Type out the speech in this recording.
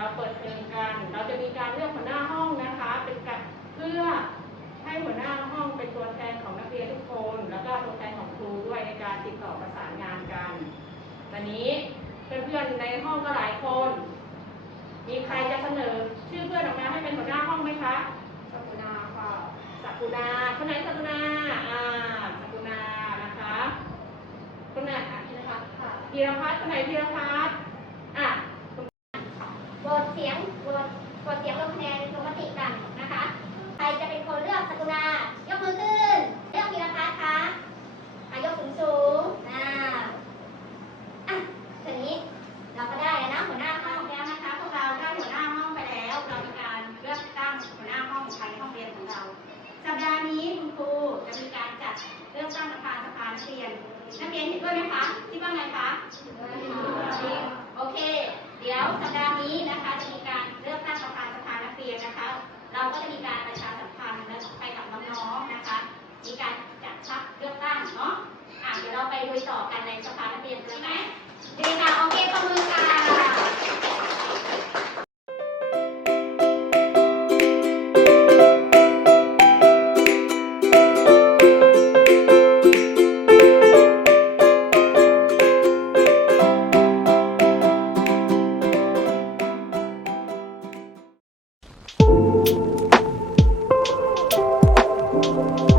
เราเปิดเทอมกัน เราจะมีการเลือกหัวหน้าห้องนะคะ เป็นการเพื่อให้หัวหน้าห้องเป็นตัวแทนของนักเรียนทุกคน แล้วก็ตัวแทนของครูด้วยในการติดต่อประสานงานกันตอนนี้เพื่อนๆในห้องก็หลายคน มีใครจะเสนอชื่อเพื่อนออกมาให้เป็นหัวหน้าห้องไหมคะสักุณาค่ะสักุณาคนไหนสักุณาอ่าสักุณานะคะคนไหนอะพีรพัฒน์ค่ะพีรพัฒน์คนไหนพีรพัฒน์อะ โหวตเสียงโหวตกดเสียงลงคะแนนลงมติกันนะคะ ใครจะเป็นคนเลือกสกุณายกมือขึ้น เลือกพีรพัฒน์คะอายกสูงสูงๆอ่าอะทีนี้เราก็ได้แล้วนะหัวหน้าห้องแล้วนะคะ พวกเราได้หัวหน้าห้องไปแล้ว เรามีการเลือกตั้งหัวหน้าห้องภายในห้องเรียนของเรา สัปดาห์นี้คุณครูจะมีการจัดเลือกตั้งประธานสภานักเรีย นักเรียนเห็นด้วยไหมคะคิดว่าไงคะ Thank you.